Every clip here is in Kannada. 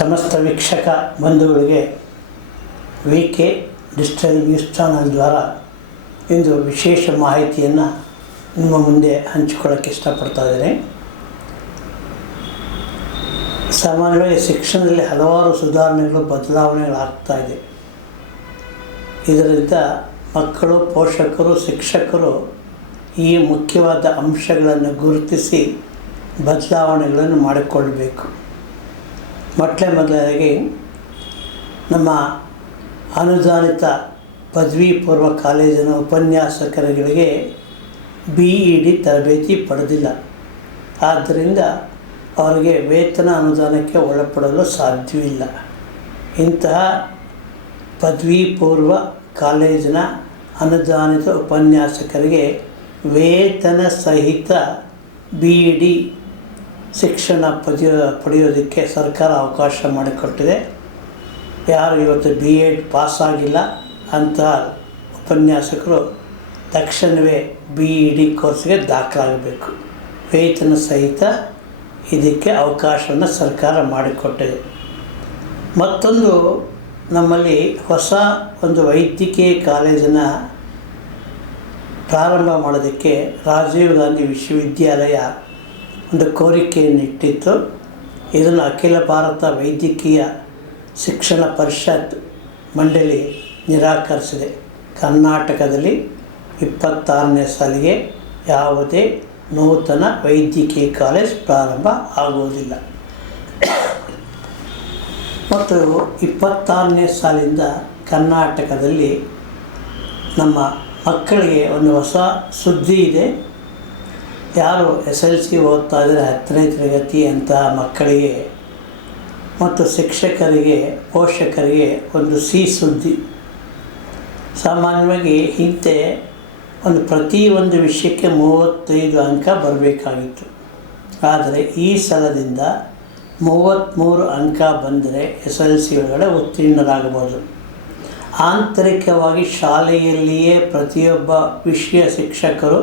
ಸಮಸ್ತ ವೀಕ್ಷಕ ಬಂಧುಗಳಿಗೆ V K digital news channel ದ್ವಾರ ಇಂದು ವಿಶೇಷ ಮಾಹಿತಿಯನ್ನು ನಿಮ್ಮ ಮುಂದೆ ಹಂಚಿಕೊಳ್ಳೋಕ್ಕೆ ಇಷ್ಟಪಡ್ತಾ ಇದ್ದೇನೆ. ಸಾಮಾನ್ಯವಾಗಿ ಶಿಕ್ಷಣದಲ್ಲಿ ಹಲವಾರು ಸುಧಾರಣೆಗಳು ಬದಲಾವಣೆಗಳಾಗ್ತಾ ಇದೆ. ಇದರಿಂದ ಮಕ್ಕಳು, ಪೋಷಕರು, ಶಿಕ್ಷಕರು ಈ ಮುಖ್ಯವಾದ ಅಂಶಗಳನ್ನು ಗುರುತಿಸಿ ಬದಲಾವಣೆಗಳನ್ನು ಮಾಡಿಕೊಳ್ಳಬೇಕು. ಮೊದಲಾಗಿ ನಮ್ಮ ಅನುದಾನಿತ ಪದವಿ ಪೂರ್ವ ಕಾಲೇಜಿನ ಉಪನ್ಯಾಸಕರುಗಳಿಗೆ BEd ತರಬೇತಿ ಪಡೆದಿಲ್ಲ. ಆದ್ದರಿಂದ ಅವರಿಗೆ ವೇತನ ಅನುದಾನಕ್ಕೆ ಒಳಪಡಲು ಸಾಧ್ಯವಿಲ್ಲ. ಇಂತಹ ಪದವಿ ಪೂರ್ವ ಕಾಲೇಜಿನ ಅನುದಾನಿತ ಉಪನ್ಯಾಸಕರಿಗೆ ವೇತನ ಸಹಿತ BEd ಶಿಕ್ಷಣ ಪಡೆಯೋದಕ್ಕೆ ಸರ್ಕಾರ ಅವಕಾಶ ಮಾಡಿಕೊಟ್ಟಿದೆ. ಯಾರು ಇವತ್ತು BEd ಪಾಸಾಗಿಲ್ಲ ಅಂತಹ ಉಪನ್ಯಾಸಕರು ತಕ್ಷಣವೇ BEd ಕೋರ್ಸ್ಗೆ ದಾಖಲಾಗಬೇಕು. ವೇತನ ಸಹಿತ ಇದಕ್ಕೆ ಅವಕಾಶವನ್ನು ಸರ್ಕಾರ ಮಾಡಿಕೊಟ್ಟಿದೆ. ಮತ್ತೊಂದು, ನಮ್ಮಲ್ಲಿ ಹೊಸ ಒಂದು ವೈದ್ಯಕೀಯ ಕಾಲೇಜನ್ನು ಪ್ರಾರಂಭ ಮಾಡೋದಕ್ಕೆ ರಾಜೀವ್ ಗಾಂಧಿ ವಿಶ್ವವಿದ್ಯಾಲಯ ಒಂದು ಕೋರಿಕೆಯನ್ನು ಇಟ್ಟಿತ್ತು. ಇದನ್ನು ಅಖಿಲ ಭಾರತ ವೈದ್ಯಕೀಯ ಶಿಕ್ಷಣ ಪರಿಷತ್ ಮಂಡಳಿ ನಿರಾಕರಿಸಿದೆ. ಕರ್ನಾಟಕದಲ್ಲಿ 26ನೇ ಸಾಲಿಗೆ ಯಾವುದೇ ನೂತನ ವೈದ್ಯಕೀಯ ಕಾಲೇಜ್ ಪ್ರಾರಂಭ ಆಗುವುದಿಲ್ಲ. ಮತ್ತು 26ನೇ ಸಾಲಿಂದ ಕರ್ನಾಟಕದಲ್ಲಿ ನಮ್ಮ ಮಕ್ಕಳಿಗೆ ಒಂದು ಹೊಸ ಸುದ್ದಿ ಇದೆ. ಯಾರು SLC ಓದ್ತಾ ಇದ್ದರೆ 10ನೇ ತರಗತಿ ಅಂತಹ ಮಕ್ಕಳಿಗೆ ಮತ್ತು ಶಿಕ್ಷಕರಿಗೆ, ಪೋಷಕರಿಗೆ ಒಂದು ಸಿಹಿ ಸುದ್ದಿ. ಸಾಮಾನ್ಯವಾಗಿ ಹಿಂದೆ ಪ್ರತಿಯೊಂದು ವಿಷಯಕ್ಕೆ 35 ಅಂಕ ಬರಬೇಕಾಗಿತ್ತು. ಆದರೆ ಈ ಸಲದಿಂದ 33 ಅಂಕ ಬಂದರೆ SLC ಒಳಗಡೆ ಉತ್ತೀರ್ಣರಾಗಬಹುದು. ಆಂತರಿಕವಾಗಿ ಶಾಲೆಯಲ್ಲಿಯೇ ಪ್ರತಿಯೊಬ್ಬ ವಿಷಯ ಶಿಕ್ಷಕರು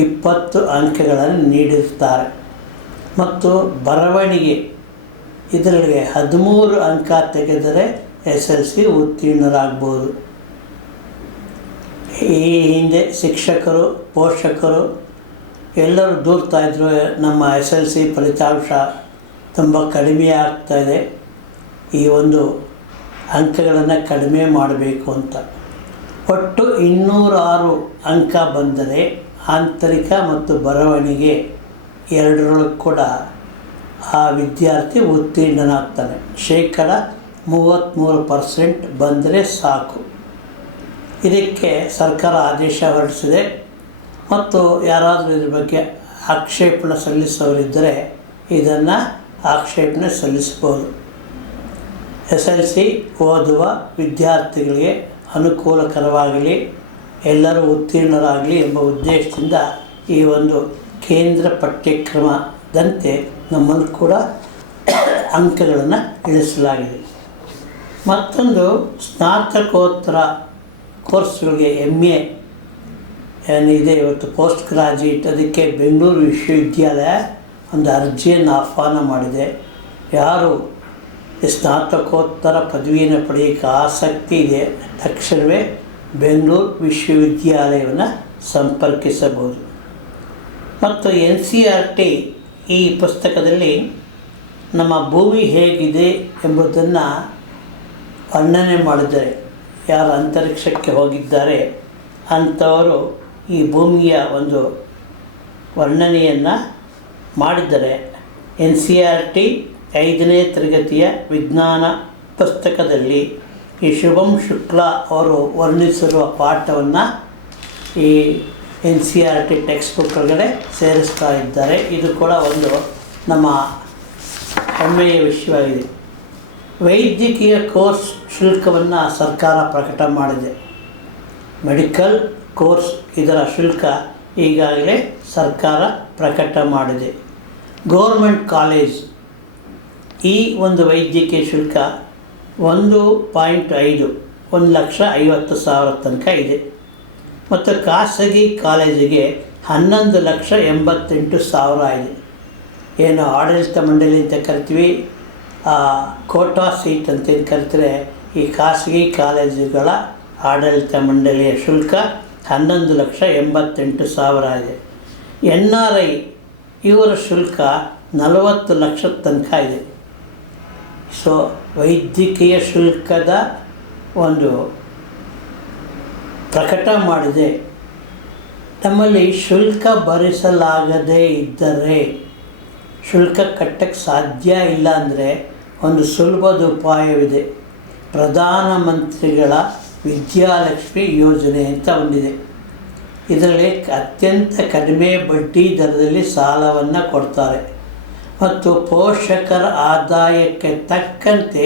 20 ಅಂಕಗಳನ್ನು ನೀಡಿರ್ತಾರೆ. ಮತ್ತು ಬರವಣಿಗೆ ಇದರಲ್ಲಿ 13 ಅಂಕ ತೆಗೆದರೆ SLC ಉತ್ತೀರ್ಣರಾಗ್ಬೋದು. ಈ ಹಿಂದೆ ಶಿಕ್ಷಕರು, ಪೋಷಕರು ಎಲ್ಲರೂ ದೂರ್ತಾಯಿದ್ರು, ನಮ್ಮ SLC ಫಲಿತಾಂಶ ತುಂಬ ಕಡಿಮೆ ಆಗ್ತಾಯಿದೆ, ಈ ಒಂದು ಅಂಕಗಳನ್ನು ಕಡಿಮೆ ಮಾಡಬೇಕು ಅಂತ. ಒಟ್ಟು 206 ಅಂಕ ಬಂದರೆ ಆಂತರಿಕ ಮತ್ತು ಬರವಣಿಗೆ ಎರಡರೊಳಗೆ ಕೂಡ ಆ ವಿದ್ಯಾರ್ಥಿ ಉತ್ತೀರ್ಣನಾಗ್ತಾನೆ. 33% ಬಂದರೆ ಸಾಕು. ಇದಕ್ಕೆ ಸರ್ಕಾರ ಆದೇಶ ಹೊರಡಿಸಿದೆ. ಮತ್ತು ಯಾರಾದರೂ ಇದ್ರ ಬಗ್ಗೆ ಆಕ್ಷೇಪಣೆ ಸಲ್ಲಿಸೋರಿದ್ದರೆ ಇದನ್ನು ಆಕ್ಷೇಪಣೆ ಸಲ್ಲಿಸ್ಬೋದು. SLC ಓದುವ ವಿದ್ಯಾರ್ಥಿಗಳಿಗೆ ಅನುಕೂಲಕರವಾಗಲಿ, ಎಲ್ಲರೂ ಉತ್ತೀರ್ಣರಾಗಲಿ ಎಂಬ ಉದ್ದೇಶದಿಂದ ಈ ಒಂದು ಕೇಂದ್ರ ಪಠ್ಯಕ್ರಮದಂತೆ ನಮ್ಮನ್ನು ಕೂಡ ಅಂಕಗಳನ್ನು ಇಳಿಸಲಾಗಿದೆ. ಮತ್ತೊಂದು, ಸ್ನಾತಕೋತ್ತರ ಕೋರ್ಸ್ಗಳಿಗೆ MA ಏನಿದೆ ಇವತ್ತು ಪೋಸ್ಟ್ ಗ್ರಾಜ್ಯುಯೇಟ್, ಅದಕ್ಕೆ ಬೆಂಗಳೂರು ವಿಶ್ವವಿದ್ಯಾಲಯ ಒಂದು ಅರ್ಜಿಯನ್ನು ಆಹ್ವಾನ ಮಾಡಿದೆ. ಯಾರು ಸ್ನಾತಕೋತ್ತರ ಪದವಿಯನ್ನು ಪಡೆಯೋಕ್ಕೆ ಆಸಕ್ತಿ ಇದೆ ತಕ್ಷಣವೇ ಬೆಂಗಳೂರು ವಿಶ್ವವಿದ್ಯಾಲಯವನ್ನು ಸಂಪರ್ಕಿಸಬಹುದು. ಮತ್ತು NCERT ಈ ಪುಸ್ತಕದಲ್ಲಿ ನಮ್ಮ ಭೂಮಿ ಹೇಗಿದೆ ಎಂಬುದನ್ನು ವರ್ಣನೆ ಮಾಡಿದ್ದಾರೆ. ಯಾರು ಅಂತರಿಕ್ಷಕ್ಕೆ ಹೋಗಿದ್ದಾರೆ ಅಂಥವರು ಈ ಭೂಮಿಯ ಒಂದು ವರ್ಣನೆಯನ್ನು ಮಾಡಿದ್ದಾರೆ. NCERT 5ನೇ ತರಗತಿಯ ವಿಜ್ಞಾನ ಪುಸ್ತಕದಲ್ಲಿ ಈ ಶುಭಂ ಶುಕ್ಲಾ ಅವರು ವರ್ಣಿಸಿರುವ ಪಾಠವನ್ನು ಈ NCERT ಟೆಕ್ಸ್ಟ್ ಬುಕ್ ಒಳಗಡೆ ಸೇರಿಸ್ತಾ ಇದ್ದಾರೆ. ಇದು ಕೂಡ ಒಂದು ನಮ್ಮ ಹೆಮ್ಮೆಯ ವಿಷಯವಾಗಿದೆ. ವೈದ್ಯಕೀಯ ಕೋರ್ಸ್ ಶುಲ್ಕವನ್ನು ಸರ್ಕಾರ ಪ್ರಕಟ ಮಾಡಿದೆ. ಮೆಡಿಕಲ್ ಕೋರ್ಸ್ ಇದರ ಶುಲ್ಕ ಈಗಾಗಲೇ ಸರ್ಕಾರ ಪ್ರಕಟ ಮಾಡಿದೆ. ಗೌರ್ಮೆಂಟ್ ಕಾಲೇಜ್ ಈ ಒಂದು ವೈದ್ಯಕೀಯ ಶುಲ್ಕ 1.5 1,50,000 ತನಕ ಇದೆ. ಮತ್ತು ಖಾಸಗಿ ಕಾಲೇಜಿಗೆ 11,88,000 ಇದೆ. ಏನು ಆಡಳಿತ ಮಂಡಳಿ ಅಂತ ಕರಿತೀವಿ, ಕೋಟಾ ಸೀಟ್ ಅಂತೇನು ಕರಿತಾರೆ, ಈ ಖಾಸಗಿ ಕಾಲೇಜುಗಳ ಆಡಳಿತ ಮಂಡಳಿಯ ಶುಲ್ಕ 11,88,000 ಇದೆ. NRI ಇವರ ಶುಲ್ಕ 40 ಲಕ್ಷದ ತನಕ ಇದೆ. ಸೊ ವೈದ್ಯಕೀಯ ಶುಲ್ಕದ ಒಂದು ಪ್ರಕಟ ಮಾಡಿದೆ. ನಮ್ಮಲ್ಲಿ ಶುಲ್ಕ ಭರಿಸಲಾಗದೇ ಇದ್ದರೆ, ಶುಲ್ಕ ಕಟ್ಟಕ್ಕೆ ಸಾಧ್ಯ ಇಲ್ಲ ಅಂದರೆ ಒಂದು ಸುಲಭದ ಉಪಾಯವಿದೆ. ಪ್ರಧಾನಮಂತ್ರಿಗಳ ವಿದ್ಯಾಲಕ್ಷ್ಮಿ ಯೋಜನೆ ಅಂತ ಒಂದಿದೆ. ಇದರಲ್ಲಿ ಅತ್ಯಂತ ಕಡಿಮೆ ಬಡ್ಡಿ ದರದಲ್ಲಿ ಸಾಲವನ್ನು ಕೊಡ್ತಾರೆ ಮತ್ತು ಪೋಷಕರ ಆದಾಯಕ್ಕೆ ತಕ್ಕಂತೆ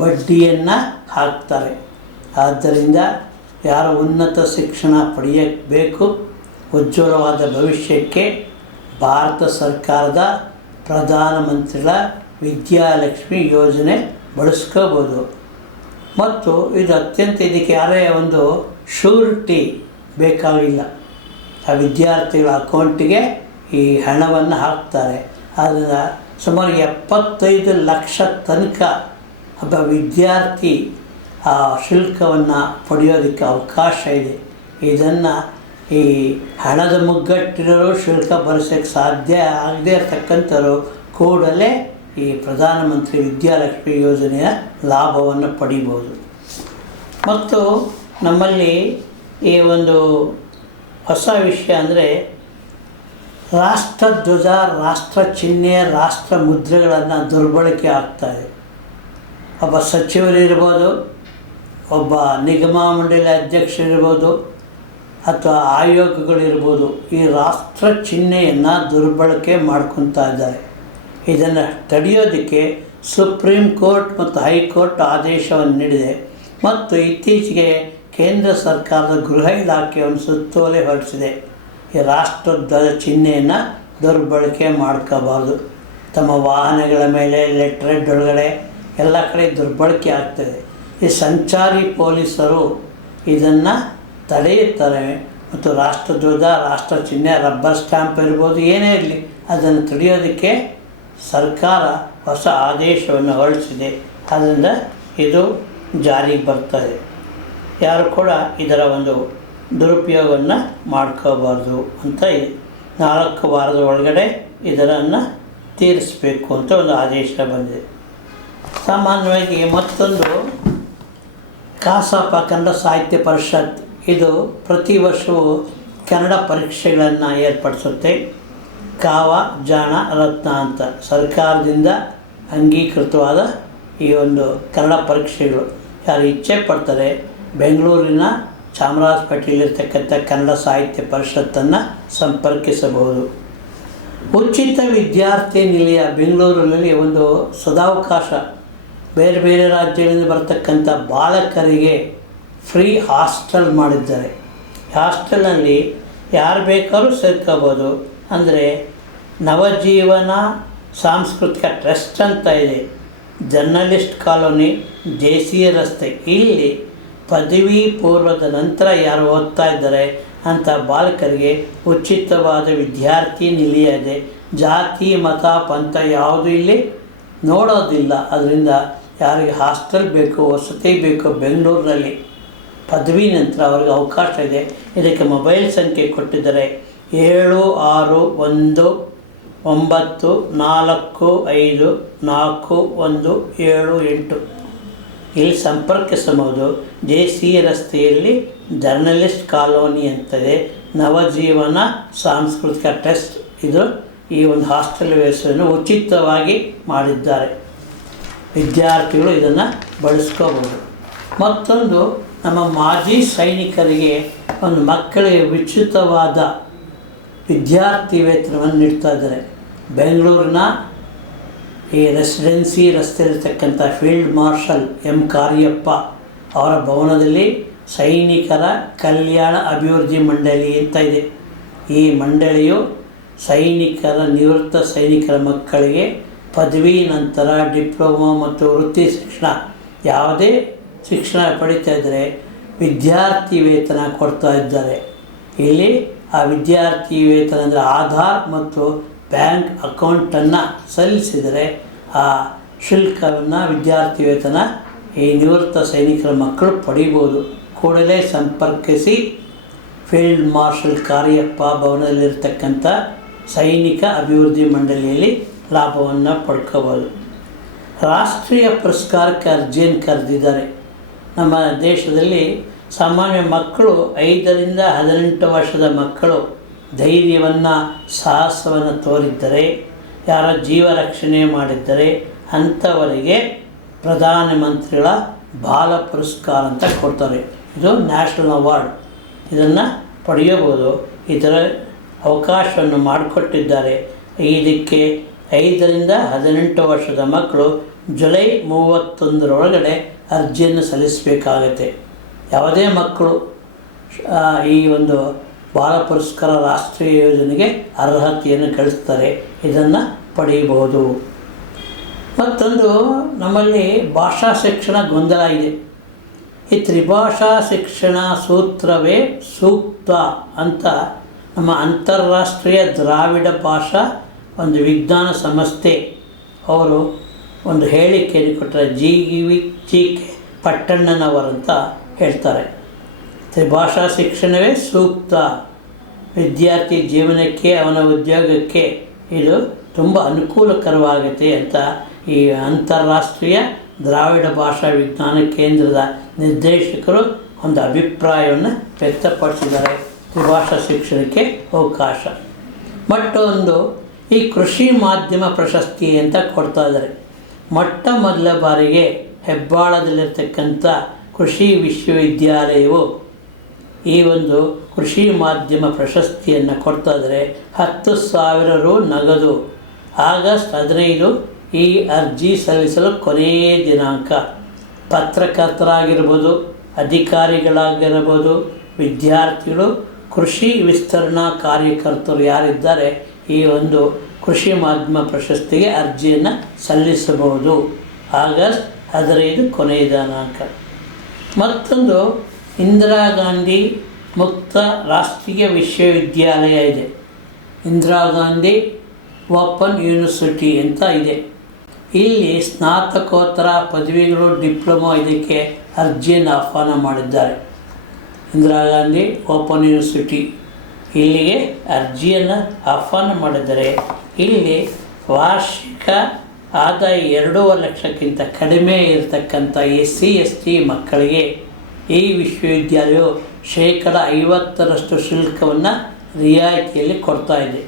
ಬಡ್ಡಿಯನ್ನು ಹಾಕ್ತಾರೆ. ಆದ್ದರಿಂದ ಯಾರು ಉನ್ನತ ಶಿಕ್ಷಣ ಪಡೆಯಬೇಕು, ಉಜ್ವಲವಾದ ಭವಿಷ್ಯಕ್ಕೆ ಭಾರತ ಸರ್ಕಾರದ ಪ್ರಧಾನಮಂತ್ರಿಗಳ ವಿದ್ಯಾಲಕ್ಷ್ಮಿ ಯೋಜನೆ ಬಳಸ್ಕೋಬೋದು. ಮತ್ತು ಇದು ಅತ್ಯಂತ ಇದಕ್ಕೆ ಯಾರೇ ಒಂದು ಶೂರಿಟಿ ಬೇಕಾಗಿಲ್ಲ. ಆ ವಿದ್ಯಾರ್ಥಿಗಳ ಅಕೌಂಟಿಗೆ ಈ ಹಣವನ್ನು ಹಾಕ್ತಾರೆ. ಅದರಿಂದ ಸುಮಾರು 75 ಲಕ್ಷ ತನಕ ಒಬ್ಬ ವಿದ್ಯಾರ್ಥಿ ಆ ಶುಲ್ಕವನ್ನು ಪಡೆಯೋದಕ್ಕೆ ಅವಕಾಶ ಇದೆ. ಇದನ್ನು ಈ ಹಣದ ಮುಗ್ಗಟ್ಟಿರೋರು, ಶುಲ್ಕ ಭರಿಸೋಕ್ಕೆ ಸಾಧ್ಯ ಆಗದೇ ಇರತಕ್ಕಂಥವ್ರು ಕೂಡಲೇ ಈ ಪ್ರಧಾನಮಂತ್ರಿ ವಿದ್ಯಾಲಕ್ಷ್ಮಿ ಯೋಜನೆಯ ಲಾಭವನ್ನು ಪಡಿಬೋದು. ಮತ್ತು ನಮ್ಮಲ್ಲಿ ಈ ಒಂದು ಹೊಸ ವಿಷಯ ಅಂದರೆ ರಾಷ್ಟ್ರಧ್ವಜ, ರಾಷ್ಟ್ರ ಚಿಹ್ನೆ, ರಾಷ್ಟ್ರ ಮುದ್ರೆಗಳನ್ನು ದುರ್ಬಳಕೆ ಆಗ್ತಾಯಿದೆ. ಒಬ್ಬ ಸಚಿವರಿರ್ಬೋದು, ಒಬ್ಬ ನಿಗಮ ಮಂಡಳಿ ಅಧ್ಯಕ್ಷರಿರ್ಬೋದು ಅಥವಾ ಆಯೋಗಗಳಿರ್ಬೋದು, ಈ ರಾಷ್ಟ್ರ ಚಿಹ್ನೆಯನ್ನು ದುರ್ಬಳಕೆ ಮಾಡ್ಕೊತಾ ಇದ್ದಾರೆ. ಇದನ್ನು ತಡೆಯೋದಕ್ಕೆ ಸುಪ್ರೀಂ ಕೋರ್ಟ್ ಮತ್ತು ಹೈಕೋರ್ಟ್ ಆದೇಶವನ್ನು ನೀಡಿದೆ. ಮತ್ತು ಇತ್ತೀಚೆಗೆ ಕೇಂದ್ರ ಸರ್ಕಾರದ ಗೃಹ ಇಲಾಖೆ ಒಂದು ಸುತ್ತೋಲೆ ಹೊರಡಿಸಿದೆ. ಈ ರಾಷ್ಟ್ರಧ್ವಜ ಚಿಹ್ನೆಯನ್ನು ದುರ್ಬಳಕೆ ಮಾಡ್ಕೋಬಾರ್ದು. ತಮ್ಮ ವಾಹನಗಳ ಮೇಲೆ, ಲೆಟ್ರೆಡ್ ಒಳಗಡೆ ಎಲ್ಲ ಕಡೆ ದುರ್ಬಳಕೆ ಆಗ್ತದೆ. ಈ ಸಂಚಾರಿ ಪೊಲೀಸರು ಇದನ್ನು ತಡೆಯುತ್ತಾರೆ ಮತ್ತು ರಾಷ್ಟ್ರಧ್ವಜ, ರಾಷ್ಟ್ರ ಚಿಹ್ನೆ, ರಬ್ಬರ್ ಸ್ಟ್ಯಾಂಪ್ ಇರ್ಬೋದು, ಏನೇ ಇರಲಿ ಅದನ್ನು ತಡೆಯೋದಕ್ಕೆ ಸರ್ಕಾರ ಹೊಸ ಆದೇಶವನ್ನು ಹೊರಡಿಸಿದೆ. ಆದ್ದರಿಂದ ಇದು ಜಾರಿಗೆ ಬರ್ತದೆ. ಯಾರು ಕೂಡ ಇದರ ಒಂದು ದುರುಪಯೋಗವನ್ನು ಮಾಡ್ಕೋಬಾರ್ದು ಅಂತ ಇದೆ. 4 ವಾರದ ಒಳಗಡೆ ಇದನ್ನು ತೀರಿಸಬೇಕು ಅಂತ ಒಂದು ಆದೇಶ ಬಂದಿದೆ. ಸಾಮಾನ್ಯವಾಗಿ ಮತ್ತೊಂದು ಕಸಾಪ ಕನ್ನಡ ಸಾಹಿತ್ಯ ಪರಿಷತ್ ಇದು ಪ್ರತಿ ವರ್ಷವೂ ಕನ್ನಡ ಪರೀಕ್ಷೆಗಳನ್ನು ಏರ್ಪಡಿಸುತ್ತೆ. ಕಾವ, ಜಾಣ, ರತ್ನ ಅಂತ ಸರ್ಕಾರದಿಂದ ಅಂಗೀಕೃತವಾದ ಈ ಒಂದು ಕನ್ನಡ ಪರೀಕ್ಷೆಗಳು. ಯಾರು ಇಚ್ಛೆ ಪಡ್ತಾರೆ ಬೆಂಗಳೂರಿನ ಚಾಮರಾಜಪೇಟೆಯಲ್ಲಿರ್ತಕ್ಕಂಥ ಕನ್ನಡ ಸಾಹಿತ್ಯ ಪರಿಷತ್ತನ್ನು ಸಂಪರ್ಕಿಸಬಹುದು. ಉಚಿತ ವಿದ್ಯಾರ್ಥಿ ನಿಲಯ ಬೆಂಗಳೂರಿನಲ್ಲಿ ಒಂದು ಸದಾವಕಾಶ. ಬೇರೆ ಬೇರೆ ರಾಜ್ಯಗಳಿಂದ ಬರ್ತಕ್ಕಂಥ ಬಾಲಕರಿಗೆ ಫ್ರೀ ಹಾಸ್ಟೆಲ್ ಮಾಡಿದ್ದಾರೆ. ಹಾಸ್ಟೆಲ್ನಲ್ಲಿ ಯಾರು ಬೇಕಾದ್ರೂ ಸೇರ್ಕೋಬೋದು. ಅಂದರೆ ನವಜೀವನ ಸಾಂಸ್ಕೃತಿಕ ಟ್ರಸ್ಟ್ ಅಂತ ಇದೆ, ಜರ್ನಲಿಸ್ಟ್ ಕಾಲೋನಿ, JC ರಸ್ತೆ. ಇಲ್ಲಿ ಪದವಿ ಪೂರ್ವದ ನಂತರ ಯಾರು ಓದ್ತಾ ಇದ್ದಾರೆ ಅಂಥ ಬಾಲಕರಿಗೆ ಉಚಿತವಾದ ವಿದ್ಯಾರ್ಥಿ ನಿಲಯ ಇದೆ. ಜಾತಿ, ಮತ, ಪಂಥ ಯಾವುದು ಇಲ್ಲಿ ನೋಡೋದಿಲ್ಲ. ಅದರಿಂದ ಯಾರಿಗೆ ಹಾಸ್ಟೆಲ್ ಬೇಕು, ವಸತಿ ಬೇಕು ಬೆಂಗಳೂರಿನಲ್ಲಿ ಪದವಿ ನಂತರ ಅವ್ರಿಗೆ ಅವಕಾಶ ಇದೆ. ಇದಕ್ಕೆ ಮೊಬೈಲ್ ಸಂಖ್ಯೆ ಕೊಟ್ಟಿದ್ದಾರೆ 7691454178. ಇಲ್ಲಿ ಸಂಪರ್ಕಿಸಬಹುದು. JC ರಸ್ತೆಯಲ್ಲಿ ಜರ್ನಲಿಸ್ಟ್ ಕಾಲೋನಿ ಅಂತದೆ, ನವಜೀವನ ಸಾಂಸ್ಕೃತಿಕ ಟ್ರಸ್ಟ್ ಇದು ಈ ಒಂದು ಹಾಸ್ಟೆಲ್ ವ್ಯವಸ್ಥೆಯನ್ನು ಉಚಿತವಾಗಿ ಮಾಡಿದ್ದಾರೆ. ವಿದ್ಯಾರ್ಥಿಗಳು ಇದನ್ನು ಬಳಸ್ಕೋಬೋದು. ಮತ್ತೊಂದು ನಮ್ಮ ಮಾಜಿ ಸೈನಿಕರಿಗೆ ಒಂದು ಮಕ್ಕಳಿಗೆ ಉಚಿತವಾದ ವಿದ್ಯಾರ್ಥಿ ವೇತನವನ್ನು ನೀಡ್ತಾ ಇದ್ದಾರೆ. ಬೆಂಗಳೂರಿನ ಈ ರೆಸಿಡೆನ್ಸಿ ರಸ್ತೆಯಲ್ಲಿರ್ತಕ್ಕಂಥ ಫೀಲ್ಡ್ ಮಾರ್ಷಲ್ M. ಕಾರ್ಯಪ್ಪ ಅವರ ಭವನದಲ್ಲಿ ಸೈನಿಕರ ಕಲ್ಯಾಣ ಅಭಿವೃದ್ಧಿ ಮಂಡಳಿ ಅಂತ ಇದೆ. ಈ ಮಂಡಳಿಯು ನಿವೃತ್ತ ಸೈನಿಕರ ಮಕ್ಕಳಿಗೆ ಪದವಿ ನಂತರ ಡಿಪ್ಲೊಮಾ ಮತ್ತು ವೃತ್ತಿ ಶಿಕ್ಷಣ ಯಾವುದೇ ಶಿಕ್ಷಣ ಪಡಿತಾ ಇದ್ದರೆ ವಿದ್ಯಾರ್ಥಿ ವೇತನ ಕೊಡ್ತಾ ಇದ್ದಾರೆ. ಇಲ್ಲಿ ಆ ವಿದ್ಯಾರ್ಥಿ ವೇತನ ಅಂದರೆ ಆಧಾರ್ ಮತ್ತು ಬ್ಯಾಂಕ್ ಅಕೌಂಟನ್ನು ಸಲ್ಲಿಸಿದರೆ ಆ ಶುಲ್ಕವನ್ನು ವಿದ್ಯಾರ್ಥಿ ವೇತನ ಈ ನಿವೃತ್ತ ಸೈನಿಕರ ಮಕ್ಕಳು ಪಡೀಬೋದು. ಕೂಡಲೇ ಸಂಪರ್ಕಿಸಿ ಫೀಲ್ಡ್ ಮಾರ್ಷಲ್ ಕಾರ್ಯಪ್ಪ ಭವನದಲ್ಲಿರ್ತಕ್ಕಂಥ ಸೈನಿಕ ಅಭಿವೃದ್ಧಿ ಮಂಡಳಿಯಲ್ಲಿ ಲಾಭವನ್ನು ಪಡ್ಕೋಬೋದು. ರಾಷ್ಟ್ರೀಯ ಪುರಸ್ಕಾರಕ್ಕೆ ಅರ್ಜಿಯನ್ನು ಕರೆದಿದ್ದಾರೆ. ನಮ್ಮ ದೇಶದಲ್ಲಿ ಸಾಮಾನ್ಯ ಮಕ್ಕಳು 5ರಿಂದ 18 ವರ್ಷದ ಮಕ್ಕಳು ಧೈರ್ಯವನ್ನು ಸಾಹಸವನ್ನು ತೋರಿದ್ದರೆ, ಯಾರ ಜೀವ ರಕ್ಷಣೆ ಮಾಡಿದ್ದರೆ ಅಂಥವರಿಗೆ ಪ್ರಧಾನಮಂತ್ರಿಗಳ ಬಾಲ ಪುರಸ್ಕಾರ ಅಂತ ಕೊಡ್ತಾರೆ. ಇದು ನ್ಯಾಷನಲ್ ಅವಾರ್ಡ್. ಇದನ್ನು ಪಡೆಯಬಹುದು. ಇದರ ಅವಕಾಶವನ್ನು ಮಾಡಿಕೊಟ್ಟಿದ್ದಾರೆ. ಇದಕ್ಕೆ 5ರಿಂದ 18 ವರ್ಷದ ಮಕ್ಕಳು ಜುಲೈ 31 ಅರ್ಜಿಯನ್ನು ಸಲ್ಲಿಸಬೇಕಾಗತ್ತೆ. ಯಾವುದೇ ಮಕ್ಕಳು ಈ ಒಂದು ಬಾಲ ಪುರಸ್ಕಾರ ರಾಷ್ಟ್ರೀಯ ಯೋಜನೆಗೆ ಅರ್ಹತೆಯನ್ನು ಗಳಿಸ್ತಾರೆ. ಇದನ್ನು ಪಡೆಯಬಹುದು. ಮತ್ತೊಂದು, ನಮ್ಮಲ್ಲಿ ಭಾಷಾ ಶಿಕ್ಷಣ ಗೊಂದಲ ಇದೆ. ಈ ತ್ರಿಭಾಷಾ ಶಿಕ್ಷಣ ಸೂತ್ರವೇ ಸೂಕ್ತ ಅಂತ ನಮ್ಮ ಅಂತಾರಾಷ್ಟ್ರೀಯ ದ್ರಾವಿಡ ಭಾಷಾ ಒಂದು ವಿಜ್ಞಾನ ಸಂಸ್ಥೆ ಅವರು ಒಂದು ಹೇಳಿಕೆಯನ್ನು ಕೊಟ್ಟರೆ, ಜಿ ಕೆ ಪಟ್ಟಣ್ಣನವರಂತ ಹೇಳ್ತಾರೆ. ತ್ರಿಭಾಷಾ ಶಿಕ್ಷಣವೇ ಸೂಕ್ತ, ವಿದ್ಯಾರ್ಥಿ ಜೀವನಕ್ಕೆ ಅವನ ಉದ್ಯೋಗಕ್ಕೆ ಇದು ತುಂಬ ಅನುಕೂಲಕರವಾಗುತ್ತೆ ಅಂತ ಈ ಅಂತಾರಾಷ್ಟ್ರೀಯ ದ್ರಾವಿಡ ಭಾಷಾ ವಿಜ್ಞಾನ ಕೇಂದ್ರದ ನಿರ್ದೇಶಕರು ಒಂದು ಅಭಿಪ್ರಾಯವನ್ನು ವ್ಯಕ್ತಪಡಿಸಿದ್ದಾರೆ. ತ್ರಿಭಾಷಾ ಶಿಕ್ಷಣಕ್ಕೆ ಅವಕಾಶ. ಮತ್ತೊಂದು, ಈ ಕೃಷಿ ಮಾಧ್ಯಮ ಪ್ರಶಸ್ತಿ ಅಂತ ಕೊಡ್ತಾ ಇದ್ದಾರೆ. ಮೊಟ್ಟ ಮೊದಲ ಬಾರಿಗೆ ಹೆಬ್ಬಾಳದಲ್ಲಿರ್ತಕ್ಕಂಥ ಕೃಷಿ ವಿಶ್ವವಿದ್ಯಾಲಯವು ಈ ಒಂದು ಕೃಷಿ ಮಾಧ್ಯಮ ಪ್ರಶಸ್ತಿಯನ್ನು ಕೊಡ್ತಾ ಇದ್ದಾರೆ. 10,000 ರು ನಗದು. ಆಗಸ್ಟ್ 15 ಈ ಅರ್ಜಿ ಸಲ್ಲಿಸಲು ಕೊನೆಯ ದಿನಾಂಕ. ಪತ್ರಕರ್ತರಾಗಿರ್ಬೋದು, ಅಧಿಕಾರಿಗಳಾಗಿರ್ಬೋದು, ವಿದ್ಯಾರ್ಥಿಗಳು, ಕೃಷಿ ವಿಸ್ತರಣಾ ಕಾರ್ಯಕರ್ತರು ಯಾರಿದ್ದಾರೆ ಈ ಒಂದು ಕೃಷಿ ಮಾಧ್ಯಮ ಪ್ರಶಸ್ತಿಗೆ ಅರ್ಜಿಯನ್ನು ಸಲ್ಲಿಸಬಹುದು. ಆಗಸ್ಟ್ 15 ಕೊನೆಯ ದಿನಾಂಕ. ಮತ್ತೊಂದು, ಇಂದಿರಾ ಗಾಂಧಿ ಮುಕ್ತ ರಾಷ್ಟ್ರೀಯ ವಿಶ್ವವಿದ್ಯಾಲಯ ಇದೆ. ಇಂದಿರಾ ಗಾಂಧಿ ಓಪನ್ ಯೂನಿವರ್ಸಿಟಿ ಅಂತ ಇದೆ. ಇಲ್ಲಿ ಸ್ನಾತಕೋತ್ತರ ಪದವಿಗಳು, ಡಿಪ್ಲೊಮಾ ಇದಕ್ಕೆ ಅರ್ಜಿಯನ್ನು ಆಹ್ವಾನ ಮಾಡಿದ್ದಾರೆ. ಇಂದಿರಾ ಗಾಂಧಿ ಓಪನ್ ಯೂನಿವರ್ಸಿಟಿ ಇಲ್ಲಿಗೆ ಅರ್ಜಿಯನ್ನು ಆಹ್ವಾನ ಮಾಡಿದ್ದಾರೆ. ಇಲ್ಲಿ ವಾರ್ಷಿಕ ಆದಾಯ 2.5 ಲಕ್ಷಕ್ಕಿಂತ ಕಡಿಮೆ ಇರತಕ್ಕಂಥ SC/ST ಮಕ್ಕಳಿಗೆ ಈ ವಿಶ್ವವಿದ್ಯಾಲಯವು 50% ಶುಲ್ಕವನ್ನು ರಿಯಾಯಿತಿಯಲ್ಲಿ ಕೊಡ್ತಾ ಇದೆ.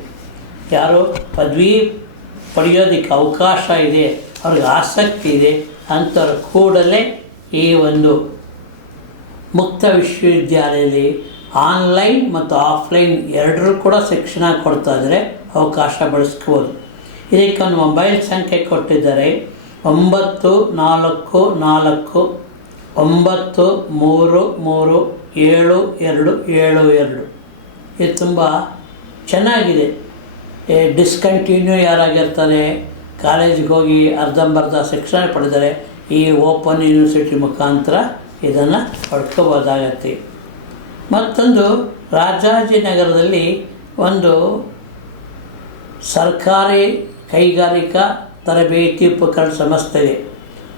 ಯಾರು ಪದವಿ ಪಡೆಯೋದಕ್ಕೆ ಅವಕಾಶ ಇದೆ, ಅವ್ರಿಗೆ ಆಸಕ್ತಿ ಇದೆ ಅಂಥವ್ರು ಕೂಡಲೇ ಈ ಒಂದು ಮುಕ್ತ ವಿಶ್ವವಿದ್ಯಾಲಯದಲ್ಲಿ ಆನ್ಲೈನ್ ಮತ್ತು ಆಫ್ಲೈನ್ ಎರಡರೂ ಕೂಡ ಶಿಕ್ಷಣ ಕೊಡ್ತಾ ಇದ್ದಾರೆ. ಅವಕಾಶ ಬಳಸ್ಕೋಬೋದು. ಇದಕ್ಕೆ ಒಂದು ಮೊಬೈಲ್ ಸಂಖ್ಯೆ ಕೊಟ್ಟಿದ್ದಾರೆ, 9444933772. ಇದು ತುಂಬ ಚೆನ್ನಾಗಿದೆ. ಡಿಸ್ಕಂಟಿನ್ಯೂ ಯಾರಾಗಿರ್ತಾರೆ, ಕಾಲೇಜಿಗೆ ಹೋಗಿ ಅರ್ಧಂಬರ್ಧ ಶಿಕ್ಷಣ ಪಡೆದರೆ ಈ ಓಪನ್ ಯೂನಿವರ್ಸಿಟಿ ಮುಖಾಂತರ ಇದನ್ನು ಪಡ್ಕೋಬೋದಾಗತ್ತೆ. ಮತ್ತೊಂದು, ರಾಜಾಜಿನಗರದಲ್ಲಿ ಒಂದು ಸರ್ಕಾರಿ ಕೈಗಾರಿಕಾ ತರಬೇತಿ ಉಪಕರಣ ಸಂಸ್ಥೆ ಇದೆ.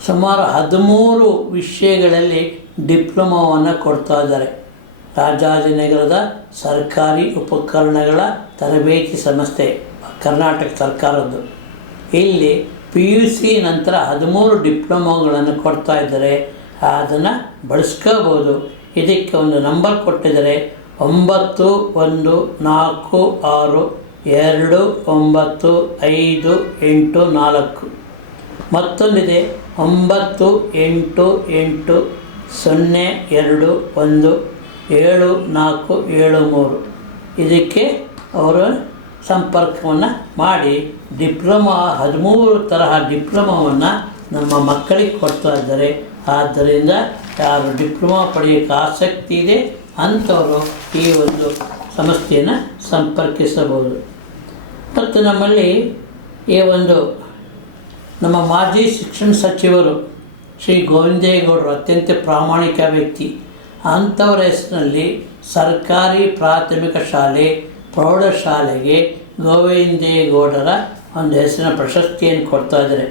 ಸುಮಾರು 13 ವಿಷಯಗಳಲ್ಲಿ ಡಿಪ್ಲೊಮಾವನ್ನು ಕೊಡ್ತಾ ಇದ್ದಾರೆ. ರಾಜಾಜಿನಗರದ ಸರ್ಕಾರಿ ಉಪಕರಣಗಳ ತರಬೇತಿ ಸಂಸ್ಥೆ ಕರ್ನಾಟಕ ಸರ್ಕಾರದ್ದು. ಇಲ್ಲಿ PUC ನಂತರ 13 ಡಿಪ್ಲೊಮಾಗಳನ್ನು ಕೊಡ್ತಾ ಇದ್ದಾರೆ. ಅದನ್ನು ಬಳಸ್ಕೋಬೋದು. ಇದಕ್ಕೆ ಒಂದು ನಂಬರ್ ಕೊಟ್ಟಿದ್ದಾರೆ, 9146295884. ಮತ್ತೊಂದಿದೆ 9880217473. ಇದಕ್ಕೆ ಅವರು ಸಂಪರ್ಕವನ್ನು ಮಾಡಿ ಡಿಪ್ಲೊಮಾ 13 ತರಹ ಡಿಪ್ಲೊಮಾವನ್ನು ನಮ್ಮ ಮಕ್ಕಳಿಗೆ ಕೊಡ್ತಾ ಇದ್ದಾರೆ. ಆದ್ದರಿಂದ ಯಾರು ಡಿಪ್ಲೊಮಾ ಪಡೆಯೋಕ್ಕೆ ಆಸಕ್ತಿ ಇದೆ ಅಂಥವರು ಈ ಒಂದು ಸಂಸ್ಥೆಯನ್ನು ಸಂಪರ್ಕಿಸಬಹುದು. ಮತ್ತು ನಮ್ಮಲ್ಲಿ ಈ ಒಂದು ನಮ್ಮ ಮಾಜಿ ಶಿಕ್ಷಣ ಸಚಿವರು ಶ್ರೀ ಗೋವಿಂದೇಗೌಡರು ಅತ್ಯಂತ ಪ್ರಾಮಾಣಿಕ ವ್ಯಕ್ತಿ. ಅಂಥವರ ಹೆಸರಿನಲ್ಲಿ ಸರ್ಕಾರಿ ಪ್ರಾಥಮಿಕ ಶಾಲೆ ಪ್ರೌಢಶಾಲೆಗೆ ಗೋವಿಂದೇಗೌಡರ ಒಂದು ಹೆಸರಿನ ಪ್ರಶಸ್ತಿಯನ್ನು ಕೊಡ್ತಾ ಇದ್ದಾರೆ.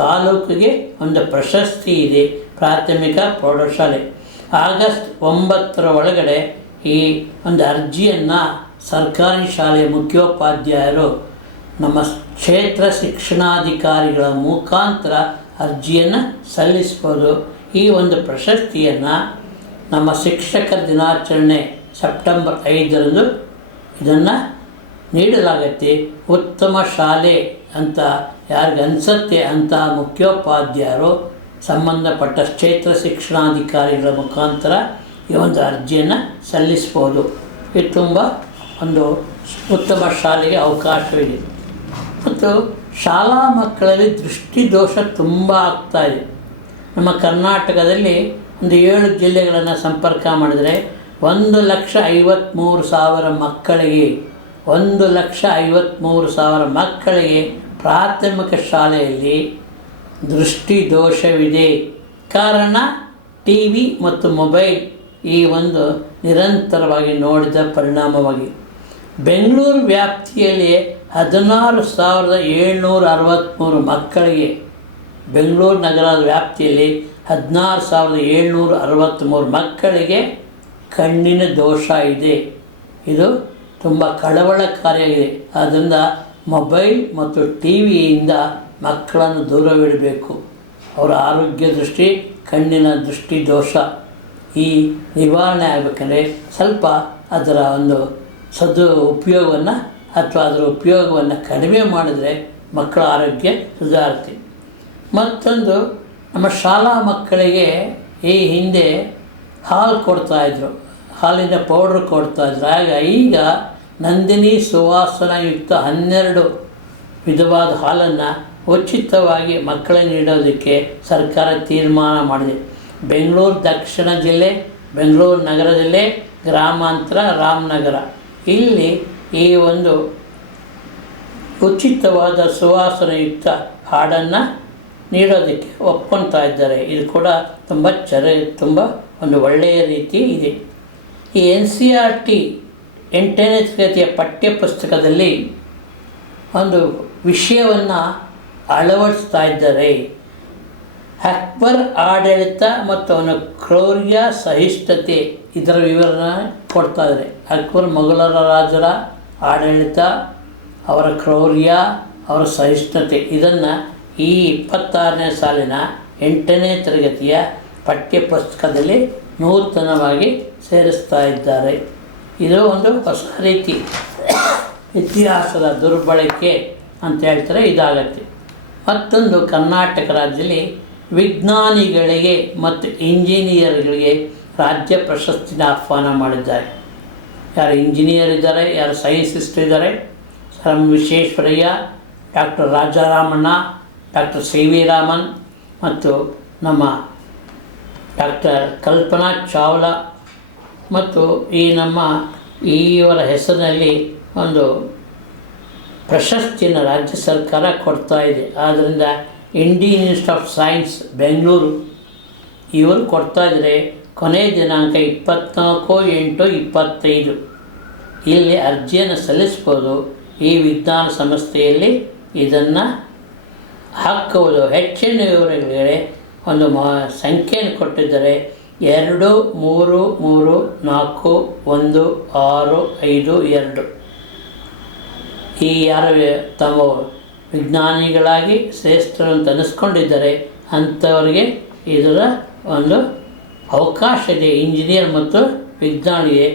ತಾಲೂಕಿಗೆ ಒಂದು ಪ್ರಶಸ್ತಿ ಇದೆ. ಪ್ರಾಥಮಿಕ ಪ್ರೌಢಶಾಲೆ ಆಗಸ್ಟ್ 9 ಒಳಗಡೆ ಈ ಒಂದು ಅರ್ಜಿಯನ್ನು ಸರ್ಕಾರಿ ಶಾಲೆಯ ಮುಖ್ಯೋಪಾಧ್ಯಾಯರು ನಮ್ಮ ಕ್ಷೇತ್ರ ಶಿಕ್ಷಣಾಧಿಕಾರಿಗಳ ಮುಖಾಂತರ ಅರ್ಜಿಯನ್ನು ಸಲ್ಲಿಸ್ಬೋದು. ಈ ಒಂದು ಪ್ರಶಸ್ತಿಯನ್ನು ನಮ್ಮ ಶಿಕ್ಷಕರ ದಿನಾಚರಣೆ ಸೆಪ್ಟೆಂಬರ್ 5ರಂದು ಇದನ್ನು ನೀಡಲಾಗತ್ತೆ. ಉತ್ತಮ ಶಾಲೆ ಅಂತ ಯಾರಿಗೆ ಅನಿಸುತ್ತೆ ಅಂತ ಮುಖ್ಯೋಪಾಧ್ಯಾಯರು ಸಂಬಂಧಪಟ್ಟ ಕ್ಷೇತ್ರ ಶಿಕ್ಷಣಾಧಿಕಾರಿಗಳ ಮುಖಾಂತರ ಈ ಒಂದು ಅರ್ಜಿಯನ್ನು ಸಲ್ಲಿಸ್ಬೋದು. ಇದು ತುಂಬ ಒಂದು ಉತ್ತಮ ಶಾಲೆಗೆ ಅವಕಾಶವಿದೆ. ಮತ್ತು ಶಾಲಾ ಮಕ್ಕಳಲ್ಲಿ ದೃಷ್ಟಿದೋಷ ತುಂಬ ಆಗ್ತಾಯಿದೆ. ನಮ್ಮ ಕರ್ನಾಟಕದಲ್ಲಿ ಒಂದು 7 ಜಿಲ್ಲೆಗಳನ್ನು ಸಂಪರ್ಕ ಮಾಡಿದರೆ 1,53,000 ಮಕ್ಕಳಿಗೆ 1,53,000 ಮಕ್ಕಳಿಗೆ ಪ್ರಾಥಮಿಕ ಶಾಲೆಯಲ್ಲಿ ದೃಷ್ಟಿದೋಷವಿದೆ. ಕಾರಣ ಟಿ ವಿ ಮತ್ತು ಮೊಬೈಲ್ ಈ ಒಂದು ನಿರಂತರವಾಗಿ ನೋಡಿದ ಪರಿಣಾಮವಾಗಿ ಬೆಂಗಳೂರು ವ್ಯಾಪ್ತಿಯಲ್ಲಿ 16,763 ಮಕ್ಕಳಿಗೆ, ಬೆಂಗಳೂರು ನಗರದ ವ್ಯಾಪ್ತಿಯಲ್ಲಿ 16,763 ಮಕ್ಕಳಿಗೆ ಕಣ್ಣಿನ ದೋಷ ಇದೆ. ಇದು ತುಂಬ ಕಳವಳಕಾರಿಯಾಗಿದೆ. ಆದ್ದರಿಂದ ಮೊಬೈಲ್ ಮತ್ತು ಟಿ ವಿಯಿಂದ ಮಕ್ಕಳನ್ನು ದೂರವಿಡಬೇಕು. ಅವರ ಆರೋಗ್ಯ ದೃಷ್ಟಿ, ಕಣ್ಣಿನ ದೃಷ್ಟಿ ದೋಷ ಈ ನಿವಾರಣೆ ಆಗಬೇಕಂದ್ರೆ ಸ್ವಲ್ಪ ಅದರ ಒಂದು ಉಪಯೋಗವನ್ನು ಅಥವಾ ಅದರ ಉಪಯೋಗವನ್ನು ಕಡಿಮೆ ಮಾಡಿದರೆ ಮಕ್ಕಳ ಆರೋಗ್ಯ ಸುಧಾರಿಸುತ್ತೆ. ಮತ್ತೊಂದು, ನಮ್ಮ ಶಾಲಾ ಮಕ್ಕಳಿಗೆ ಈ ಹಿಂದೆ ಹಾಲು ಕೊಡ್ತಾಯಿದ್ರು, ಹಾಲಿನ ಪೌಡ್ರ್ ಕೊಡ್ತಾಯಿದ್ರು. ಆಗ ಈಗ ನಂದಿನಿ ಸುವಾಸನಯುಕ್ತ 12 ವಿಧವಾದ ಹಾಲನ್ನು ಉಚಿತವಾಗಿ ಮಕ್ಕಳಿಗೆ ನೀಡೋದಕ್ಕೆ ಸರ್ಕಾರ ತೀರ್ಮಾನ ಮಾಡಿದೆ. ಬೆಂಗಳೂರು ದಕ್ಷಿಣ ಜಿಲ್ಲೆ, ಬೆಂಗಳೂರು ನಗರ ಜಿಲ್ಲೆ, ಗ್ರಾಮಾಂತರ, ರಾಮನಗರ ಇಲ್ಲಿ ಈ ಒಂದು ಉಚಿತವಾದ ಸುವಾಸನಯುಕ್ತ ಹಾಡನ್ನು ನೀಡೋದಕ್ಕೆ ಒಪ್ಕೊಳ್ತಾ ಇದ್ದಾರೆ. ಇದು ಕೂಡ ತುಂಬ ಒಂದು ಒಳ್ಳೆಯ ರೀತಿ ಇದೆ. ಈ NCERT 8ನೇ ತರಗತಿಯ ಪಠ್ಯಪುಸ್ತಕದಲ್ಲಿ ಒಂದು ವಿಷಯವನ್ನು ಅಳವಡಿಸ್ತಾ ಇದ್ದಾರೆ. ಅಕ್ಬರ್ ಆಡಳಿತ ಮತ್ತು ಅವನ ಕ್ರೌರ್ಯ ಸಹಿಷ್ಣುತೆ, ಇದರ ವಿವರಣೆ ಕೊಡ್ತಾ ಇದ್ದಾರೆ. ಅಕ್ಬರ್ ಮೊಘಲರ ರಾಜರ ಆಡಳಿತ, ಅವರ ಕ್ರೌರ್ಯ, ಅವರ ಸಹಿಷ್ಣುತೆ ಇದನ್ನು ಈ 26ನೇ ಸಾಲಿನ 8ನೇ ತರಗತಿಯ ಪಠ್ಯಪುಸ್ತಕದಲ್ಲಿ ನೂತನವಾಗಿ ಸೇರಿಸ್ತಾ ಇದ್ದಾರೆ. ಇದು ಒಂದು ಹೊಸ ರೀತಿ ಇತಿಹಾಸದ ದುರ್ಬಳಕೆ ಅಂತ ಹೇಳ್ತಾರೆ, ಇದಾಗತ್ತೆ. ಮತ್ತೊಂದು, ಕರ್ನಾಟಕ ರಾಜ್ಯದಲ್ಲಿ ವಿಜ್ಞಾನಿಗಳಿಗೆ ಮತ್ತು ಇಂಜಿನಿಯರ್ಗಳಿಗೆ ರಾಜ್ಯ ಪ್ರಶಸ್ತಿನ ಆಹ್ವಾನ ಮಾಡಿದ್ದಾರೆ. ಯಾರು ಇಂಜಿನಿಯರ್ ಇದ್ದಾರೆ, ಯಾರು ಸೈನ್ಸಿಸ್ಟ್ ಇದ್ದಾರೆ, Visvesvaraya, doctor Raja Ramanna, doctor CV Raman ಮತ್ತು ನಮ್ಮ ಡಾಕ್ಟರ್ ಕಲ್ಪನಾ ಚಾವ್ಲಾ ಮತ್ತು ಇವರ ಹೆಸರಿನಲ್ಲಿ ಒಂದು ಪ್ರಶಸ್ತಿಯನ್ನು ರಾಜ್ಯ ಸರ್ಕಾರ ಕೊಡ್ತಾ ಇದೆ. ಆದ್ದರಿಂದ Indian institute of science Bengaluru ಇವರು ಕೊಡ್ತಾ ಇದ್ದಾರೆ. ಕೊನೆಯ ದಿನಾಂಕ 24/8/25 ಇಲ್ಲಿ ಅರ್ಜಿಯನ್ನು ಸಲ್ಲಿಸ್ಬೋದು. ಈ ವಿಜ್ಞಾನ ಸಂಸ್ಥೆಯಲ್ಲಿ ಇದನ್ನು ಹಾಕುವುದು. ಹೆಚ್ಚಿನ ವಿವರಗಳಿಗೆ ಒಂದು ಸಂಖ್ಯೆಯನ್ನು ಕೊಟ್ಟಿದ್ದಾರೆ, 23341652. ಈ ಯಾರು ತಮ್ಮ ವಿಜ್ಞಾನಿಗಳಾಗಿ ಶ್ರೇಷ್ಠರು ಅಂತ ಅನ್ನಿಸ್ಕೊಂಡಿದ್ದಾರೆ ಅಂಥವರಿಗೆ ಇದರ ಒಂದು ಅವಕಾಶ ಇದೆ. ಇಂಜಿನಿಯರ್ ಮತ್ತು ವಿಜ್ಞಾನಿಗೆ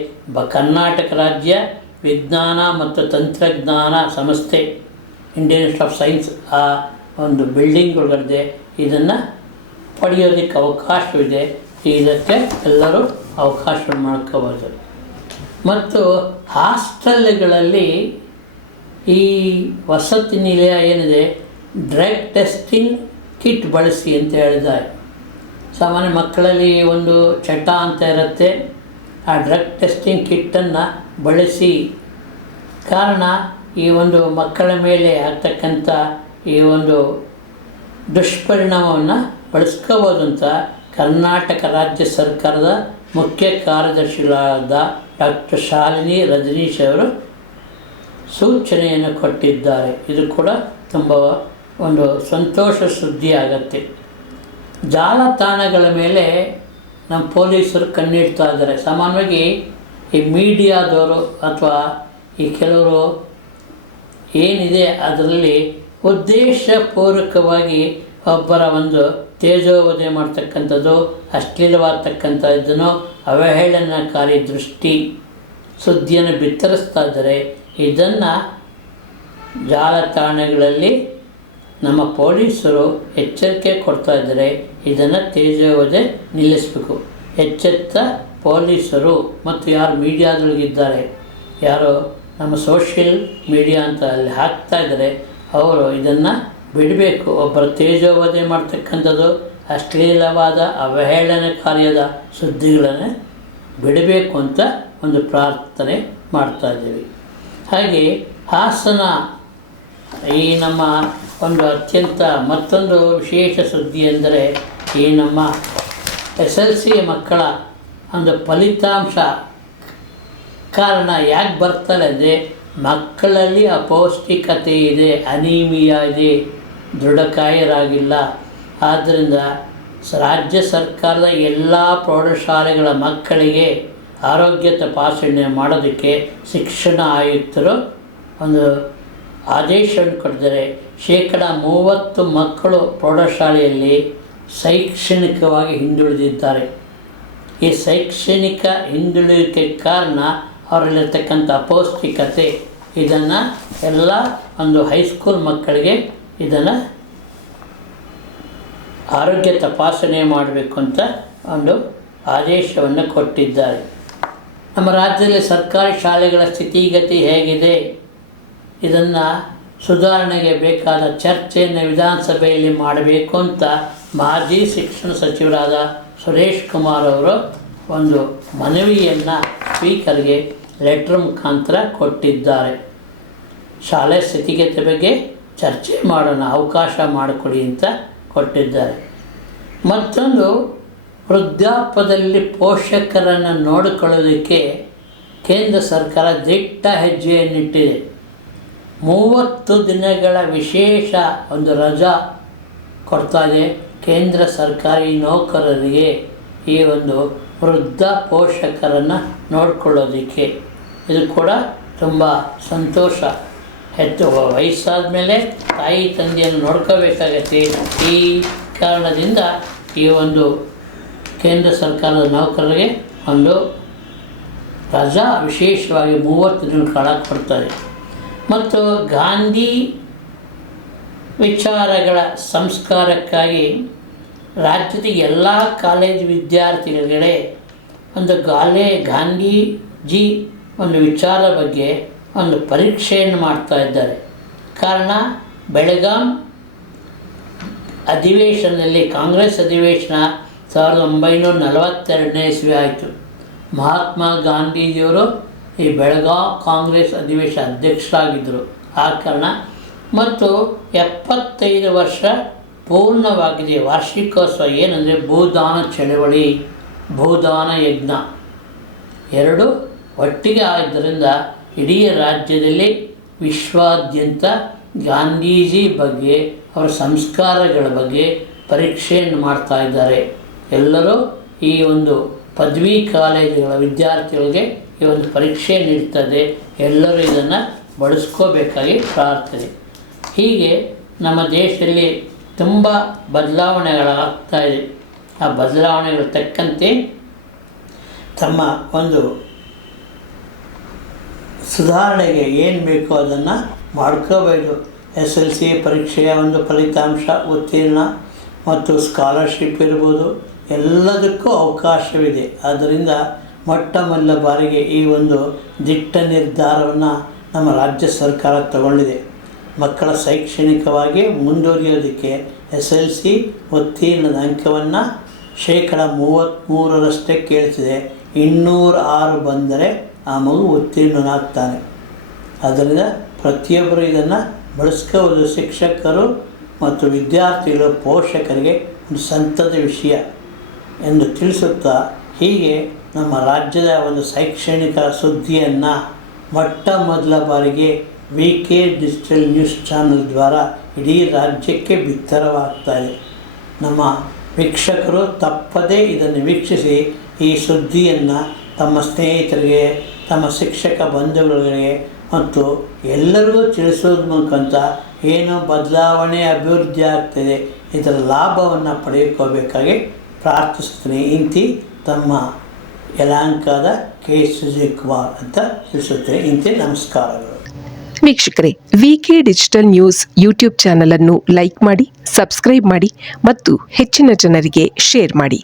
ಕರ್ನಾಟಕ ರಾಜ್ಯ ವಿಜ್ಞಾನ ಮತ್ತು ತಂತ್ರಜ್ಞಾನ ಸಂಸ್ಥೆ ಇಂಡಿಯನ್ ಇನ್ಸ್ಟಿಟ್ಯೂಟ್ ಆಫ್ ಸೈನ್ಸ್ ಆ ಒಂದು ಬಿಲ್ಡಿಂಗ್ ಒಳಗಡೆ ಇದನ್ನು ಪಡೆಯೋದಕ್ಕೆ ಅವಕಾಶವಿದೆ. ಇದಕ್ಕೆ ಎಲ್ಲರೂ ಅವಕಾಶ ಮಾಡ್ಕೋಬೋದು. ಮತ್ತು ಹಾಸ್ಟೆಲ್ಗಳಲ್ಲಿ ಈ ವಸತಿ ನಿಲಯ ಏನಿದೆ, ಡ್ರಗ್ ಟೆಸ್ಟಿಂಗ್ ಕಿಟ್ ಬಳಸಿ ಅಂತ ಹೇಳಿದ್ದಾರೆ. ಸಾಮಾನ್ಯ ಮಕ್ಕಳಲ್ಲಿ ಒಂದು ಚಟ ಅಂತ ಇರುತ್ತೆ, ಆ ಡ್ರಗ್ ಟೆಸ್ಟಿಂಗ್ ಕಿಟ್ಟನ್ನು ಬಳಸಿ. ಕಾರಣ ಈ ಒಂದು ಮಕ್ಕಳ ಮೇಲೆ ಆಗ್ತಕ್ಕಂಥ ಈ ಒಂದು ದುಷ್ಪರಿಣಾಮವನ್ನು ಬಳಸ್ಕೋಬೋದು ಅಂತ ಕರ್ನಾಟಕ ರಾಜ್ಯ ಸರ್ಕಾರದ ಮುಖ್ಯ ಕಾರ್ಯದರ್ಶಿಗಳಾದ ಡಾಕ್ಟರ್ ಶಾಲಿನಿ ರಜನೀಶ್ ಅವರು ಸೂಚನೆಯನ್ನು ಕೊಟ್ಟಿದ್ದಾರೆ. ಇದು ಕೂಡ ತುಂಬ ಒಂದು ಸಂತೋಷ ಸುದ್ದಿ ಆಗತ್ತೆ. ಜಾಲತಾಣಗಳ ಮೇಲೆ ನಮ್ಮ ಪೊಲೀಸರು ಕಣ್ಣಿಡ್ತಾ ಇದ್ದಾರೆ. ಸಾಮಾನ್ಯವಾಗಿ ಈ ಮೀಡಿಯಾದವರು ಅಥವಾ ಈ ಕೆಲವರು ಏನಿದೆ ಅದರಲ್ಲಿ ಉದ್ದೇಶಪೂರ್ವಕವಾಗಿ ಒಬ್ಬರ ಒಂದು ತೇಜೋವಧೆ ಮಾಡ್ತಕ್ಕಂಥದ್ದು, ಅಶ್ಲೀಲವಾಗ್ತಕ್ಕಂಥದ್ದನ್ನು, ಅವಹೇಳನಕಾರಿ ದೃಷ್ಟಿ ಸುದ್ದಿಯನ್ನು ಬಿತ್ತರಿಸ್ತಾ ಇದ್ದಾರೆ. ಇದನ್ನು ಜಾಲತಾಣಗಳಲ್ಲಿ ನಮ್ಮ ಪೊಲೀಸರು ಎಚ್ಚರಿಕೆ ಕೊಡ್ತಾ ಇದ್ದಾರೆ. ಇದನ್ನು ತೇಜೋವಧೆ ನಿಲ್ಲಿಸಬೇಕು. ಎಚ್ಚೆತ್ತ ಪೊಲೀಸರು ಮತ್ತು ಯಾರು ಮೀಡಿಯಾದೊಳಗಿದ್ದಾರೆ, ಯಾರು ನಮ್ಮ ಸೋಷಿಯಲ್ ಮೀಡಿಯಾ ಅಂತ ಅಲ್ಲಿ ಹಾಕ್ತಾ ಇದ್ದಾರೆ, ಅವರು ಇದನ್ನು ಬಿಡಬೇಕು. ಒಬ್ಬರ ತೇಜೋವಧೆ ಮಾಡ್ತಕ್ಕಂಥದ್ದು, ಅಶ್ಲೀಲವಾದ ಅವಹೇಳನಕಾರಿಯಾದ ಸುದ್ದಿಗಳನ್ನು ಬಿಡಬೇಕು ಅಂತ ಒಂದು ಪ್ರಾರ್ಥನೆ ಮಾಡ್ತಾ ಇದ್ದೀವಿ. ಹಾಗೆ ಹಾಸನ ಈ ನಮ್ಮ ಒಂದು ಅತ್ಯಂತ ಮತ್ತೊಂದು ವಿಶೇಷ ಸುದ್ದಿ ಎಂದರೆ ಈ ನಮ್ಮ SLC ಮಕ್ಕಳ ಒಂದು ಫಲಿತಾಂಶ ಕಾರಣ ಯಾಕೆ ಬರ್ತಾರೆ ಅಂದರೆ ಮಕ್ಕಳಲ್ಲಿ ಅಪೌಷ್ಟಿಕತೆ ಇದೆ, ಅನೀಮಿಯಾ ಇದೆ, ದೃಢಕಾಯರಾಗಿಲ್ಲ. ಆದ್ದರಿಂದ ರಾಜ್ಯ ಸರ್ಕಾರದ ಎಲ್ಲ ಪ್ರೌಢಶಾಲೆಗಳ ಮಕ್ಕಳಿಗೆ ಆರೋಗ್ಯ ತಪಾಸಣೆ ಮಾಡೋದಕ್ಕೆ ಶಿಕ್ಷಣ ಆಯುಕ್ತರು ಒಂದು ಆದೇಶವನ್ನು ಕೊಟ್ಟಿದ್ದಾರೆ. 30% ಮಕ್ಕಳು ಪ್ರೌಢಶಾಲೆಯಲ್ಲಿ ಶೈಕ್ಷಣಿಕವಾಗಿ ಹಿಂದುಳಿದಿದ್ದಾರೆ. ಈ ಶೈಕ್ಷಣಿಕ ಹಿಂದುಳಿಕೆ ಕಾರಣ ಅವರಲ್ಲಿರ್ತಕ್ಕಂಥ ಅಪೌಷ್ಟಿಕತೆ, ಇದನ್ನು ಎಲ್ಲ ಒಂದು ಹೈಸ್ಕೂಲ್ ಮಕ್ಕಳಿಗೆ ಇದನ್ನು ಆರೋಗ್ಯ ತಪಾಸಣೆ ಮಾಡಬೇಕು ಅಂತ ಒಂದು ಆದೇಶವನ್ನು ಕೊಟ್ಟಿದ್ದಾರೆ. ನಮ್ಮ ರಾಜ್ಯದಲ್ಲಿ ಸರ್ಕಾರಿ ಶಾಲೆಗಳ ಸ್ಥಿತಿಗತಿ ಹೇಗಿದೆ, ಇದನ್ನು ಸುಧಾರಣೆಗೆ ಬೇಕಾದ ಚರ್ಚೆಯನ್ನು ವಿಧಾನಸಭೆಯಲ್ಲಿ ಮಾಡಬೇಕು ಅಂತ ಮಾಜಿ ಶಿಕ್ಷಣ ಸಚಿವರಾದ ಸುರೇಶ್ ಕುಮಾರ್ ಅವರು ಒಂದು ಮನವಿಯನ್ನು ಸ್ಪೀಕರ್ಗೆ ಲೆಟ್ರ್ ಮುಖಾಂತರ ಕೊಟ್ಟಿದ್ದಾರೆ. ಶಾಲೆ ಸ್ಥಿತಿಗತಿ ಬಗ್ಗೆ ಚರ್ಚೆ ಮಾಡೋಣ, ಅವಕಾಶ ಮಾಡಿಕೊಡಿ ಅಂತ ಕೊಟ್ಟಿದ್ದಾರೆ. ಮತ್ತೊಂದು, ವೃದ್ಧಾಪ್ಯದಲ್ಲಿ ಪೋಷಕರನ್ನು ನೋಡಿಕೊಳ್ಳೋದಕ್ಕೆ ಕೇಂದ್ರ ಸರ್ಕಾರ ದಿಟ್ಟ ಹೆಜ್ಜೆಯನ್ನಿಟ್ಟಿದೆ. 30 ದಿನಗಳ ವಿಶೇಷ ಒಂದು ರಜಾ ಕೊಡ್ತಾಯಿದೆ ಕೇಂದ್ರ ಸರ್ಕಾರಿ ನೌಕರರಿಗೆ. ಈ ಒಂದು ವೃದ್ಧ ಪೋಷಕರನ್ನು ನೋಡಿಕೊಳ್ಳೋದಕ್ಕೆ ಇದು ಕೂಡ ತುಂಬ ಸಂತೋಷ. ವಯಸ್ಸಾದ ಮೇಲೆ ತಾಯಿ ತಂದೆಯನ್ನು ನೋಡ್ಕೋಬೇಕಾಗತ್ತೆ. ಈ ಕಾರಣದಿಂದ ಈ ಒಂದು ಕೇಂದ್ರ ಸರ್ಕಾರದ ನೌಕರರಿಗೆ ಒಂದು ರಜಾ ವಿಶೇಷವಾಗಿ 30 ದಿನಗಳ ಕಾಲ ಕೊಡ್ತಾರೆ. ಮತ್ತು ಗಾಂಧಿ ವಿಚಾರಗಳ ಸಂಸ್ಕಾರಕ್ಕಾಗಿ ರಾಜ್ಯದ ಎಲ್ಲ ಕಾಲೇಜು ವಿದ್ಯಾರ್ಥಿಗಳಿಗೆ ಒಂದು ಗಾಂಧೀಜಿ ಒಂದು ವಿಚಾರ ಬಗ್ಗೆ ಒಂದು ಪರೀಕ್ಷೆಯನ್ನು ಮಾಡ್ತಾ ಇದ್ದಾರೆ. ಕಾರಣ, ಬೆಳಗಾಂ ಅಧಿವೇಶನದಲ್ಲಿ, ಕಾಂಗ್ರೆಸ್ ಅಧಿವೇಶನ 1942ನೇ ಇಸ್ವಿ ಆಯಿತು. ಮಹಾತ್ಮ ಗಾಂಧೀಜಿಯವರು ಈ ಬೆಳಗಾಂ ಕಾಂಗ್ರೆಸ್ ಅಧಿವೇಶನ ಅಧ್ಯಕ್ಷರಾಗಿದ್ದರು. ಆ ಕಾರಣ ಮತ್ತು 75 ವರ್ಷ ಪೂರ್ಣವಾಗಿದೆ ವಾರ್ಷಿಕೋತ್ಸವ. ಏನಂದರೆ ಭೂದಾನ ಚಳವಳಿ, ಭೂದಾನ ಯಜ್ಞ ಎರಡು ಒಟ್ಟಿಗೆ ಆದ್ದರಿಂದ ಇಡೀ ರಾಜ್ಯದಲ್ಲಿ ವಿಶ್ವಾದ್ಯಂತ ಗಾಂಧೀಜಿ ಬಗ್ಗೆ, ಅವರ ಸಂಸ್ಕಾರಗಳ ಬಗ್ಗೆ ಪರೀಕ್ಷೆಯನ್ನು ಮಾಡ್ತಾ ಇದ್ದಾರೆ. ಎಲ್ಲರೂ ಈ ಒಂದು ಪದವಿ ಕಾಲೇಜುಗಳ ವಿದ್ಯಾರ್ಥಿಗಳಿಗೆ ಈ ಒಂದು ಪರೀಕ್ಷೆ ನೀಡ್ತದೆ. ಎಲ್ಲರೂ ಇದನ್ನು ಬಳಸ್ಕೋಬೇಕಾಗಿ ಪ್ರಾರ್ಥನೆ. ಹೀಗೆ ನಮ್ಮ ದೇಶದಲ್ಲಿ ತುಂಬ ಬದಲಾವಣೆಗಳಾಗ್ತಾ ಇದೆ. ಆ ಬದಲಾವಣೆಗಳು ತಕ್ಕಂತೆ ತಮ್ಮ ಒಂದು ಸುಧಾರಣೆಗೆ ಏನು ಬೇಕೋ ಅದನ್ನು ಮಾಡ್ಕೋಬೇಕು. SLC ಪರೀಕ್ಷೆಯ ಒಂದು ಫಲಿತಾಂಶ, ಉತ್ತೀರ್ಣ ಮತ್ತು ಸ್ಕಾಲರ್ಶಿಪ್ ಇರ್ಬೋದು, ಎಲ್ಲದಕ್ಕೂ ಅವಕಾಶವಿದೆ. ಆದ್ದರಿಂದ ಮೊಟ್ಟ ಮೊದಲ ಬಾರಿಗೆ ಈ ಒಂದು ದಿಟ್ಟ ನಿರ್ಧಾರವನ್ನು ನಮ್ಮ ರಾಜ್ಯ ಸರ್ಕಾರ ತಗೊಂಡಿದೆ. ಮಕ್ಕಳ ಶೈಕ್ಷಣಿಕವಾಗಿ ಮುಂದುವರಿಯೋದಕ್ಕೆ SLC ಉತ್ತೀರ್ಣದ ಅಂಕವನ್ನು 33% ಕೇಳಿಸಿದೆ. 206 ಬಂದರೆ ಆ ಮಗು ಉತ್ತೀರ್ಣನಾಗ್ತಾನೆ. ಅದರಿಂದ ಪ್ರತಿಯೊಬ್ಬರು ಇದನ್ನು ಬಳಸ್ಕೋಬೋದು. ಶಿಕ್ಷಕರು ಮತ್ತು ವಿದ್ಯಾರ್ಥಿಗಳು, ಪೋಷಕರಿಗೆ ಒಂದು ಸಂತದ ವಿಷಯ ಎಂದು ತಿಳಿಸುತ್ತಾ, ಹೀಗೆ ನಮ್ಮ ರಾಜ್ಯದ ಒಂದು ಶೈಕ್ಷಣಿಕ ಸುದ್ದಿಯನ್ನು ಮೊಟ್ಟ ಮೊದಲ ಬಾರಿಗೆ V K digital news channel ದ್ವಾರ ಇಡೀ ರಾಜ್ಯಕ್ಕೆ ಬಿತ್ತರವಾಗ್ತಾ ಇದೆ. ನಮ್ಮ ವೀಕ್ಷಕರು ತಪ್ಪದೇ ಇದನ್ನು ವೀಕ್ಷಿಸಿ ಈ ಸುದ್ದಿಯನ್ನು ತಮ್ಮ ಸ್ನೇಹಿತರಿಗೆ, ತಮ್ಮ ಶಿಕ್ಷಕ ಬಂಧುಗಳಿಗೆ ಮತ್ತು ಎಲ್ಲರಿಗೂ ತಿಳಿಸೋದ್ರ ಮುಖಾಂತರ ಏನು ಬದಲಾವಣೆ ಅಭಿವೃದ್ಧಿ ಆಗ್ತಿದೆ ಇದರ ಲಾಭವನ್ನು ಪಡೆದುಕೋಬೇಕಾಗಿ ಪ್ರಾರ್ಥಿಸ್ತೀನಿ. ಇಂತಿ ತಮ್ಮ ಯಲಹಂಕದ ಕೆ ಸುಜಯ್ ಕುಮಾರ್ ಅಂತ ತಿಳಿಸುತ್ತೇನೆ. ಇಂತಿ ನಮಸ್ಕಾರಗಳು. ವೀಕ್ಷಕರೇ, ವಿಕೆ ಡಿಜಿಟಲ್ ನ್ಯೂಸ್ ಯೂಟ್ಯೂಬ್ ಚಾನಲ್ ಅನ್ನು ಲೈಕ್ ಮಾಡಿ, ಸಬ್ಸ್ಕ್ರೈಬ್ ಮಾಡಿ ಮತ್ತು ಹೆಚ್ಚಿನ ಜನರಿಗೆ ಶೇರ್ ಮಾಡಿ.